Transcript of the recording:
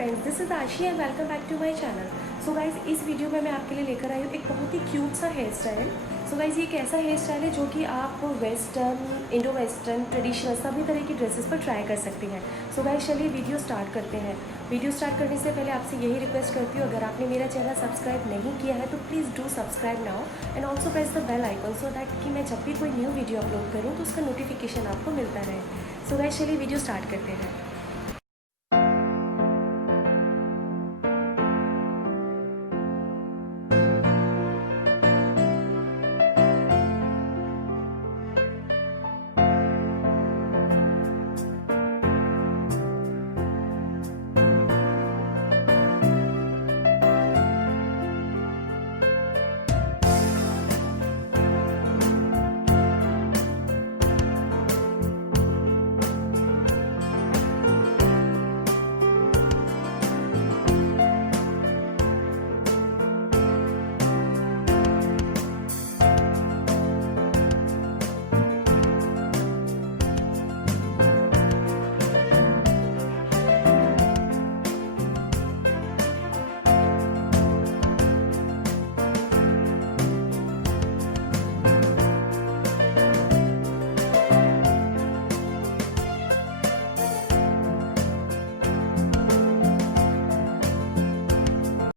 Friends, this is Ashi and welcome back to my channel. So guys, इस video में मैं आपके लिए लेकर आई हूँ एक बहुत ही क्यूट सा हेयर स्टाइल। सो गाइज़, ये एक ऐसा हेयर स्टाइल है जो कि आप वेस्टर्न, इंडो वेस्टर्न, ट्रेडिशनल सभी तरह की ड्रेसेस पर ट्राई कर सकती हैं। सो गाइज़, चलिए वीडियो स्टार्ट करते हैं। वीडियो स्टार्ट करने से पहले आपसे यही रिक्वेस्ट करती हूँ, अगर आपने मेरा चैनल सब्सक्राइब नहीं किया है तो please do subscribe now and also press the bell icon so that कि मैं जब भी कोई न्यू वीडियो अपलोड करूँ तो उसका नोटिफिकेशन आपको मिलता रहे। सो गाइज़, चलिए वीडियो स्टार्ट करते हैं।